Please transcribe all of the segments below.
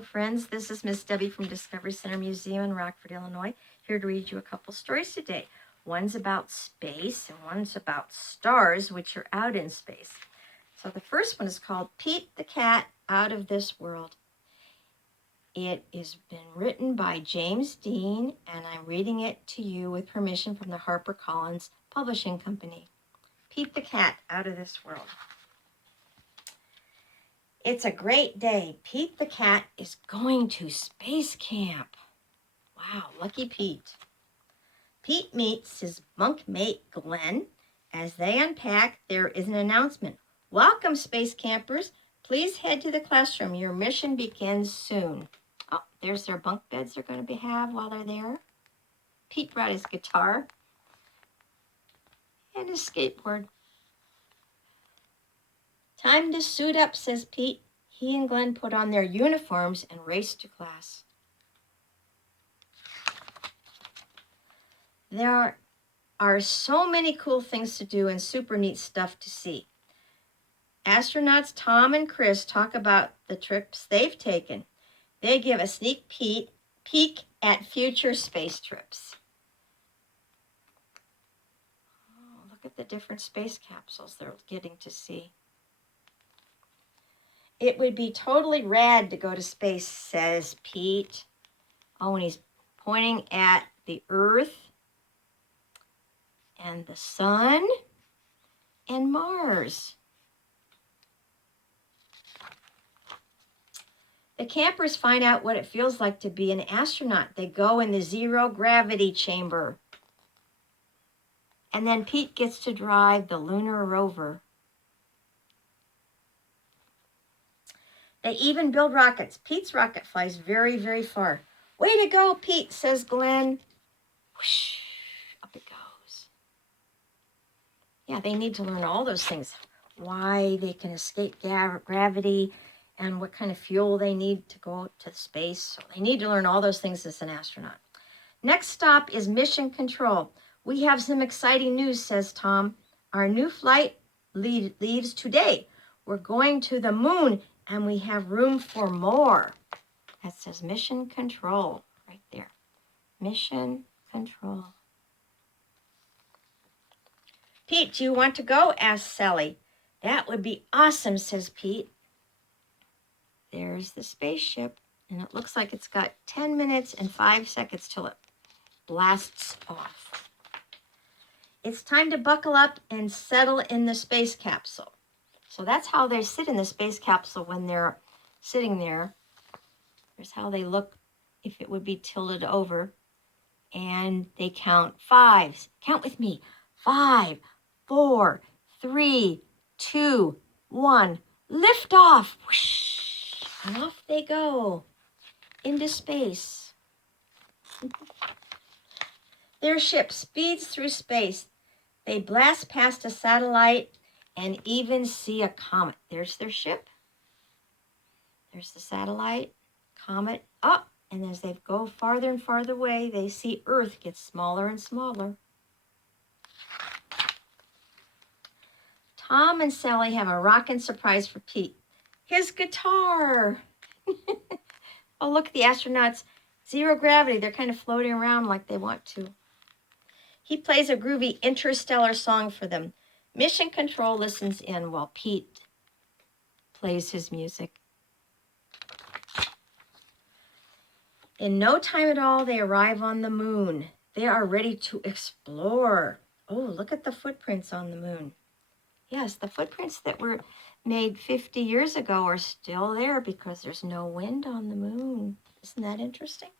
Hello, friends. This is Miss Debbie from Discovery Center Museum in Rockford, Illinois, here to read you a couple stories today. One's about space and one's about stars, which are out in space. So the first one is called Pete the Cat Out of This World. It has been written by James Dean, and I'm reading it to you with permission from the Harper Publishing Company. Pete the Cat Out of This World. It's a great day. Pete the cat is going to space camp. Wow, lucky Pete. Pete meets his bunk mate, Glenn. As they unpack, there is an announcement. Welcome, space campers. Please head to the classroom. Your mission begins soon. Oh, there's their bunk beds they're going to have while they're there. Pete brought his guitar and his skateboard. Time to suit up, says Pete. He and Glenn put on their uniforms and raced to class. There are so many cool things to do and super neat stuff to see. Astronauts Tom and Chris talk about the trips they've taken. They give a sneak peek at future space trips. Oh, look at the different space capsules they're getting to see. It would be totally rad to go to space, says Pete. Oh, and he's pointing at the Earth and the Sun and Mars. The campers find out what it feels like to be an astronaut. They go in the zero gravity chamber. And then Pete gets to drive the lunar rover. They even build rockets. Pete's rocket flies very, very far. Way to go, Pete, says Glenn. Whoosh, up it goes. Yeah, they need to learn all those things. Why they can escape gravity and what kind of fuel they need to go to space. So they need to learn all those things as an astronaut. Next stop is Mission Control. We have some exciting news, says Tom. Our new flight leaves today. We're going to the moon. And we have room for more. That says Mission Control right there. Mission Control. Pete, do you want to go? Asked Sally. That would be awesome, says Pete. There's the spaceship. And it looks like it's got 10 minutes and 5 seconds till it blasts off. It's time to buckle up and settle in the space capsule. So that's how they sit in the space capsule when they're sitting there. Here's how they look if it would be tilted over. And they count fives. Count with me. 5, 4, 3, 2, 1. Lift off. Whoosh. And off they go into space. Their ship speeds through space. They blast past a satellite and even see a comet. There's their ship. There's the satellite, comet, up. And as they go farther and farther away, they see Earth get smaller and smaller. Tom and Sally have a rockin' surprise for Pete. His guitar. Oh, look at the astronauts. Zero gravity. They're kind of floating around like they want to. He plays a groovy interstellar song for them. Mission Control listens in while Pete plays his music. In no time at all, they arrive on the moon. They are ready to explore. Oh, look at the footprints on the moon. Yes, the footprints that were made 50 years ago are still there because there's no wind on the moon. Isn't that interesting?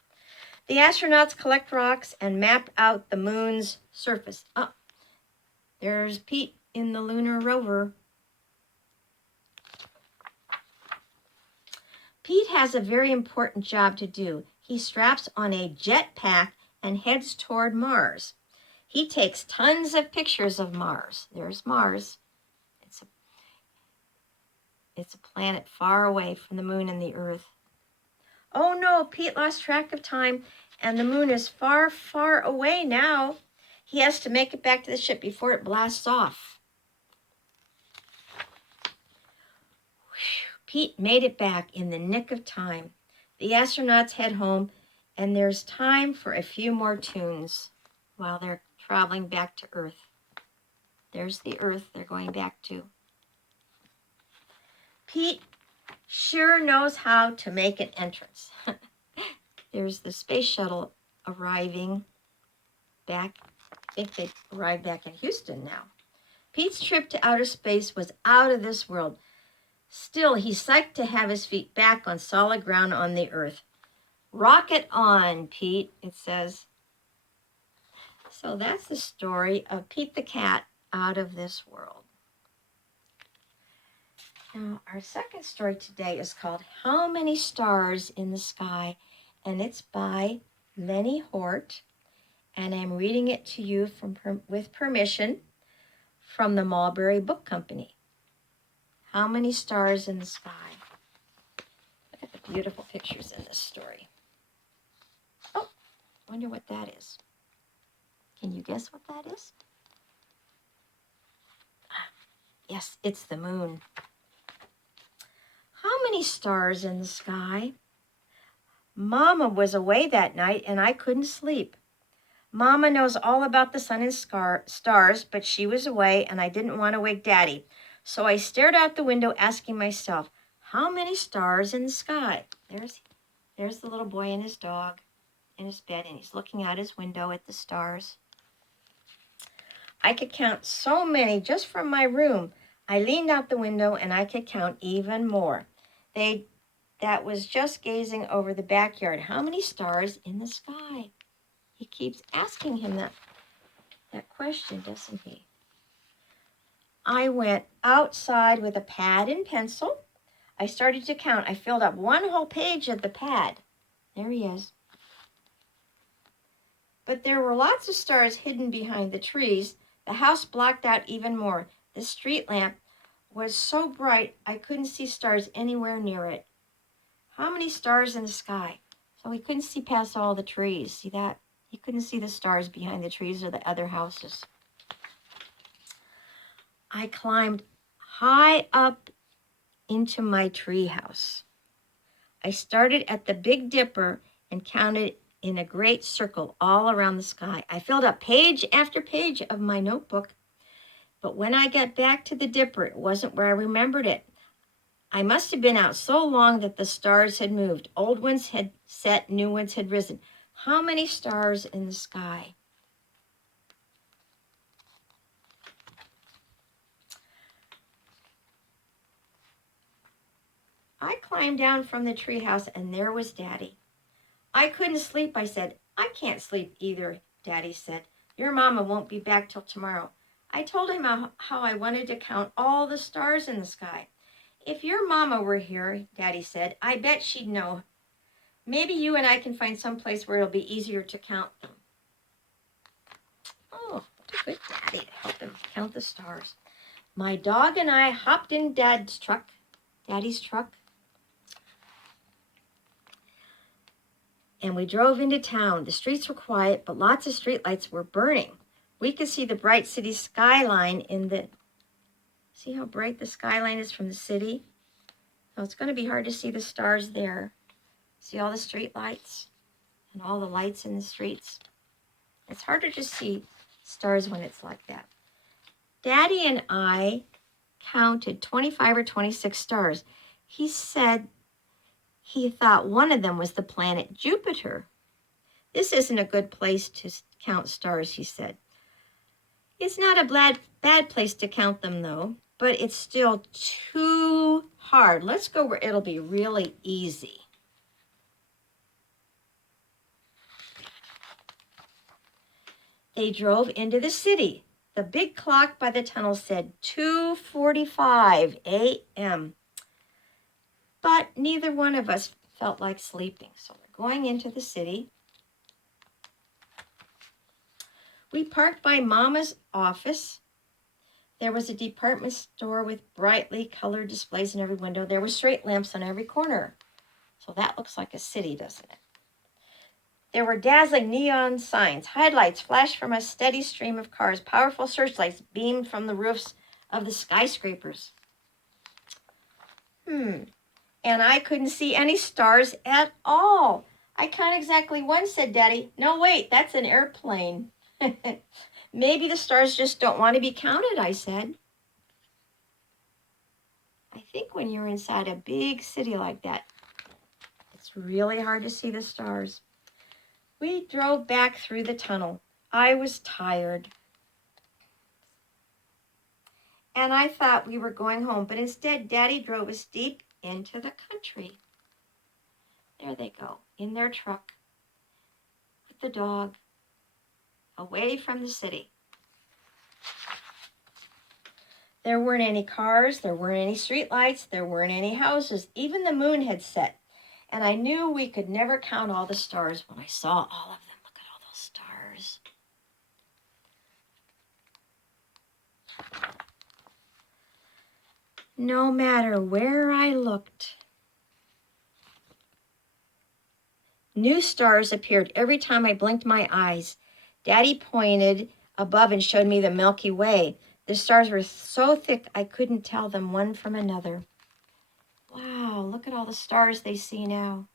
The astronauts collect rocks and map out the moon's surface. Oh, there's Pete in the lunar rover. Pete has a very important job to do. He straps on a jetpack and heads toward Mars. He takes tons of pictures of Mars. There's Mars. It's a planet far away from the moon and the Earth. Oh no, Pete lost track of time and the moon is far, far away now. He has to make it back to the ship before it blasts off. Pete made it back in the nick of time. The astronauts head home, and there's time for a few more tunes while they're traveling back to Earth. There's the Earth they're going back to. Pete sure knows how to make an entrance. There's the space shuttle arriving back. I think they arrived back in Houston now. Pete's trip to outer space was out of this world. Still, he's psyched to have his feet back on solid ground on the Earth. Rocket on, Pete, it says. So that's the story of Pete the Cat out of this world. Now, our second story today is called How Many Stars in the Sky? And it's by Lenny Hort. And I'm reading it to you with permission from the Mulberry Book Company. How many stars in the sky? Look at the beautiful pictures in this story. Oh, I wonder what that is. Can you guess what that is? Yes, it's the moon. How many stars in the sky? Mama was away that night and I couldn't sleep. Mama knows all about the sun and stars, but she was away and I didn't want to wake Daddy. So I stared out the window asking myself, how many stars in the sky? There's the little boy and his dog in his bed, and he's looking out his window at the stars. I could count so many just from my room. I leaned out the window and I could count even more. That was just gazing over the backyard. How many stars in the sky? He keeps asking him that question, doesn't he? I went outside with a pad and pencil. I started to count. I filled up one whole page of the pad. There he is. But there were lots of stars hidden behind the trees. The house blocked out even more. The street lamp was so bright I couldn't see stars anywhere near it. How many stars in the sky? So he couldn't see past all the trees. See that? He couldn't see the stars behind the trees or the other houses. I climbed high up into my tree house. I started at the Big Dipper and counted in a great circle all around the sky. I filled up page after page of my notebook. But when I got back to the Dipper, it wasn't where I remembered it. I must have been out so long that the stars had moved. Old ones had set, new ones had risen. How many stars in the sky? I climbed down from the treehouse and there was Daddy. I couldn't sleep, I said. I can't sleep either, Daddy said. Your mama won't be back till tomorrow. I told him how I wanted to count all the stars in the sky. If your mama were here, Daddy said, I bet she'd know. Maybe you and I can find some place where it'll be easier to count them. Oh, what a good Daddy to help him count the stars. My dog and I hopped in Daddy's truck, and we drove into town. The streets were quiet, but lots of streetlights were burning. We could see the bright city skyline see how bright the skyline is from the city? So it's going to be hard to see the stars there. See all the street lights and all the lights in the streets? It's harder to see stars when it's like that. Daddy and I counted 25 or 26 stars. He said he thought one of them was the planet Jupiter. This isn't a good place to count stars, he said. It's not a bad place to count them, though, but it's still too hard. Let's go where it'll be really easy. They drove into the city. The big clock by the tunnel said 2:45 a.m. But neither one of us felt like sleeping, so we're going into the city. We parked by Mama's office. There was a department store with brightly colored displays in every window. There were street lamps on every corner. So that looks like a city, doesn't it? There were dazzling neon signs. Headlights flashed from a steady stream of cars. Powerful searchlights beamed from the roofs of the skyscrapers. and I couldn't see any stars at all. I count exactly one, said Daddy. No, wait, that's an airplane. Maybe the stars just don't want to be counted, I said. I think when you're inside a big city like that, it's really hard to see the stars. We drove back through the tunnel. I was tired. And I thought we were going home, but instead Daddy drove us deep into the country. There they go, in their truck, with the dog, away from the city. There weren't any cars, there weren't any streetlights, there weren't any houses. Even the moon had set. And I knew we could never count all the stars when I saw all of them. Look at all those stars. No matter where I looked, new stars appeared every time I blinked my eyes. Daddy pointed above and showed me the Milky Way. The stars were so thick I couldn't tell them one from another. Wow, look at all the stars they see now.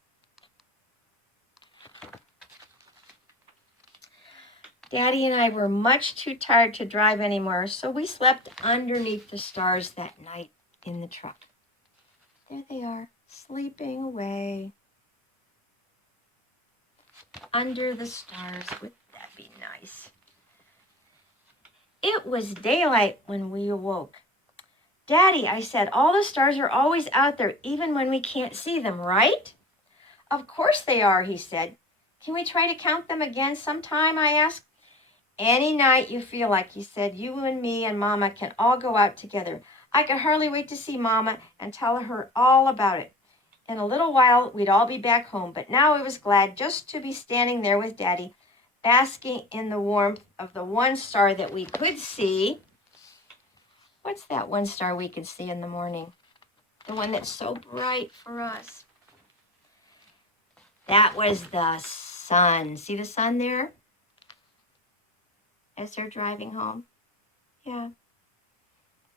Daddy and I were much too tired to drive anymore, so we slept underneath the stars that night in the truck. There they are, sleeping away. Under the stars, wouldn't that be nice? It was daylight when we awoke. Daddy, I said, all the stars are always out there, even when we can't see them, right? Of course they are, he said. Can we try to count them again sometime, I asked. Any night you feel like, he said. You and me and Mama can all go out together. I could hardly wait to see Mama and tell her all about it. In a little while, we'd all be back home, but now I was glad just to be standing there with Daddy, basking in the warmth of the one star that we could see. What's that one star we can see in the morning? The one that's so bright for us. That was the sun. See the sun there? As they're driving home? Yeah.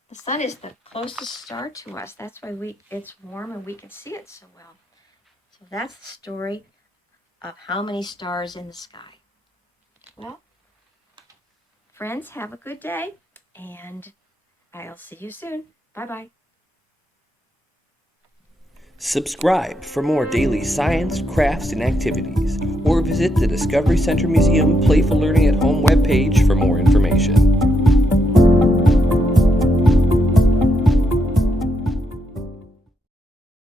The sun is the closest star to us. That's why it's warm and we can see it so well. So that's the story of how many stars in the sky. Well, friends, have a good day, and I'll see you soon. Bye-bye. Subscribe for more daily science, crafts, and activities, or visit the Discovery Center Museum Playful Learning at Home webpage for more information.